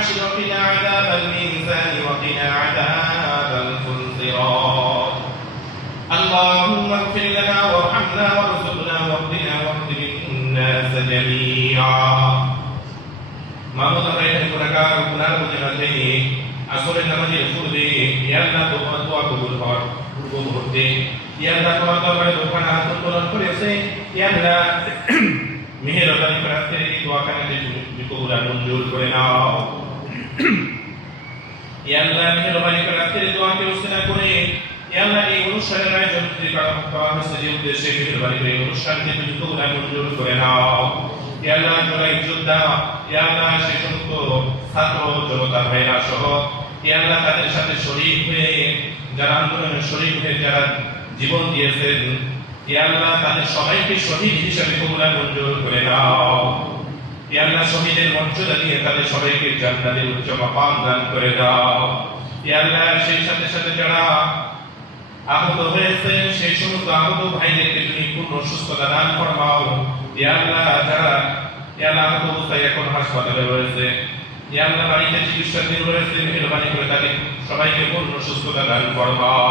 الحشر وقنا عذاب الميزان وقنا عذاب الفنصرات اللهم اغفر لنا وارحمنا وارزقنا واهدنا واهد الناس جميعا মামুদ রাইহে গুনাহগার গুনার মধ্যে আছে আসরের নামাজের পূর্বে ইয়া আল্লাহ তোমার দোয়া কবুল কর পূর্ব মুহূর্তে ইয়া আল্লাহ তোমার দরবারে দোকান হাত উত্তোলন করেছে ইয়া আল্লাহ মেহেরবানি করে আজকের এই দোয়া কানাতে তুমি কবুল আর মঞ্জুর করে নাও ইয়া আল্লাহ মেহেরবানি করে আজকের এই দোয়াকে উসিলা করে ইয়া আল্লাহ এই অনুষ্ঠানের আয়োজন করা হয়েছে যে উদ্দেশ্যে মেহেরবানি করে এই অনুষ্ঠানকে তুমি কবুল আর মঞ্জুর করে নাও ইয়া আল্লাহ জুলাই যোদ্ধা ইয়া আল্লাহ সেই সমস্ত ছাত্র জনতা ভাইরা সহ ইয়া আল্লাহ তাদের সাথে শরীক হয়ে যারা আন্দোলনে শরীক হয়ে যারা জীবন দিয়েছেন ইয়া আল্লাহ তাদের সবাইকে শহীদ হিসেবে কবুল আর মঞ্জুর করে নাও ইয়া আল্লাহ শহীদের মর্যাদা দিয়ে তাদের সবাইকে জান্নাতের উচ্চ মাকাম দান করে দাও ইয়া আল্লাহ সেই সাথে সাথে যারা আহত হয়েছে সেই সমস্ত আহত ভাইদেরকে তুমি পূর্ণ সুস্থতা দান ফরমাও ইয়া আল্লাহ যারা ইয়া আল্লাহ আহত অবস্থায় এখন হাসপাতালে রয়েছে ইয়া আল্লাহ বাড়িতে চিকিৎসাধীন রয়েছে মেহেরবানি করে তাদের সবাইকে পূর্ণ সুস্থতা দান ফরমাও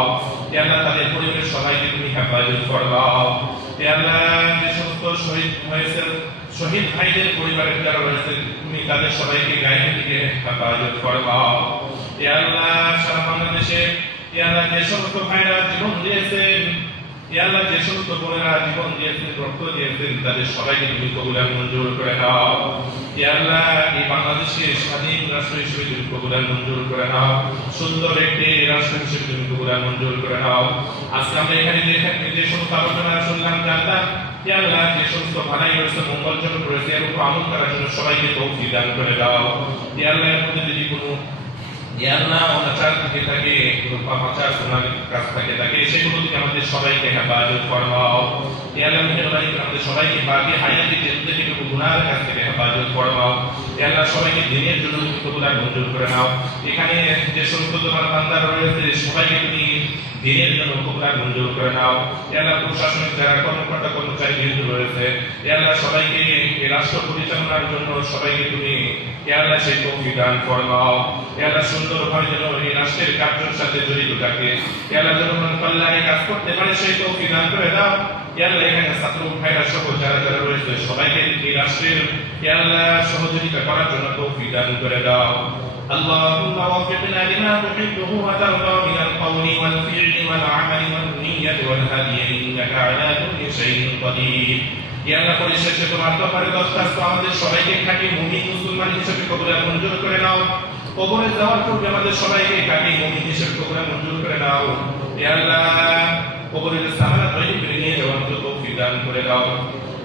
ইয়া আল্লাহ তাদের পরিবারের সবাইকে তুমি হেফাজত ফরমাও ইয়া আল্লাহ যে সমস্ত শহীদ হয়েছে শহীদ ভাইদের পরিবারের যারা রয়েছে তুমি তাদের সবাইকে গায়ে থেকে হেফাজত ফরমাও ইয়া আল্লাহ সারা বাংলাদেশে ইয়া আল্লাহ যে সমস্ত ভাইরা জীবন দিয়েছেন ইয়া আল্লাহ যে সমস্ত বোনেরা জীবন দিয়েছেন রক্ত দিয়েছেন তাদের সবাইকে তুমি কবুল আর মঞ্জুর করে নাও ইয়া আল্লাহ এই বাংলাদেশকে স্বাধীন রাষ্ট্র হিসেবে তুমি কবুল আর মঞ্জুর করে নাও সুন্দর একটি রাষ্ট্র হিসেবে তুমি কবুল আর মঞ্জুর করে নাও আজকে আমরা এখানে যে সমস্ত আলোচনা শুনলাম জানতাম ইয়া আল্লাহ যে সমস্ত ভালাই রয়েছে মঙ্গলজনক রয়েছে এর উপর আমল করার জন্য সবাইকে তৌফিক দান করে দাও ইয়া আল্লাহ এর মধ্যে যদি কোনো ইয়া আল্লাহ অনাচার থেকে থাকে কোনো পাপাচার গুনাহ কাজ থেকে থাকে সেগুলো থেকে আমাদের সবাইকে হেফাজত ফরমাও ইয়া আল্লাহ মেহেরবানি করে আমাদের সবাইকে বাকি হায়াতে জিন্দগি থেকে গুনাহের কাছ থেকে হেফাজত ফরমাও ইয়া আল্লাহ সবাইকে দিনের জন্য তুমি কবুল আর মঞ্জুর করে নাও এখানে যে সমস্ত তোমার বান্দা রয়েছে সবাইকে তুমি দিনের জন্য কবুল আর মঞ্জুর করে নাও ইয়া আল্লাহ প্রশাসনিক যারা কর্মকর্তা কর্মচারী বৃন্দ রয়েছে ইয়া আল্লাহ সবাইকে এই রাষ্ট্র পরিচালনার জন্য সবাইকে তুমি ইয়া আল্লাহ সেই তৌফিক দান ফরমাও ইয়া আল্লাহ সুন্দরভাবে যেন এই রাষ্ট্রের কার্যের সাথে জড়িত থাকে ইয়া আল্লাহ জনগণের কল্যাণে কাজ করতে পারে সেই তৌফিক দান করে দাও ইয়া আল্লাহ এখানে ছাত্র ভাইরা সহ যারা যারা রয়েছে সবাইকে এই রাষ্ট্রের ইয়া আল্লাহ সহযোগিতা করার জন্য তৌফিক দান করে দাও اللهم وفقنا لما تحبه وترضى من القول والفعل والعمل والنية والهدي إنك على كل شيء قدير ইয়া আল্লাহ পরিশেষে তোমার দরবারে দরখাস্ত আমাদের সবাইকে খাঁটি মুমিন মুসলমান হিসেবে কবুল আর মঞ্জুর করে নাও কবরে যাওয়ার পূর্বে আমাদের সবাইকে খাঁটি মুমিন হিসেবে কবুল আর মঞ্জুর করে নাও ইয়া আল্লাহ কবরের সামানা তৈরি করে নিয়ে যাওয়ার মতো তৌফিক দান করে দাও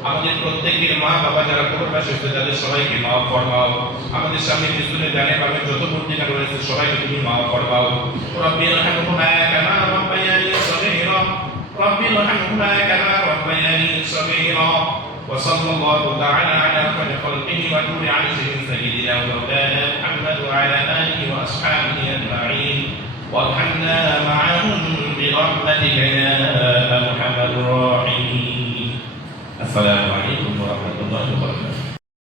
আমাদের প্রত্যেকের মা বাবা যারা কবরবাসী হয়েছে তাদের সবাইকে মাফ ফরমাও আমাদের সামনে পিছনে ডানে বামে যত মূর্তিরা রয়েছে সবাইকে তুমি মাফ ফরমাও রব্বির রহমহুমা কামা রাব্বায়ানি সগীরা রব্বির রহমহুমা কামা রাব্বায়ানি সগীরা وصلى الله تعالى على خير خلقه ونور عرشه سيدنا ومولانا محمد وعلى اله واصحابه اجمعين وارحمنا معهم برحمتك يا ارحم الراحمين السلام عليكم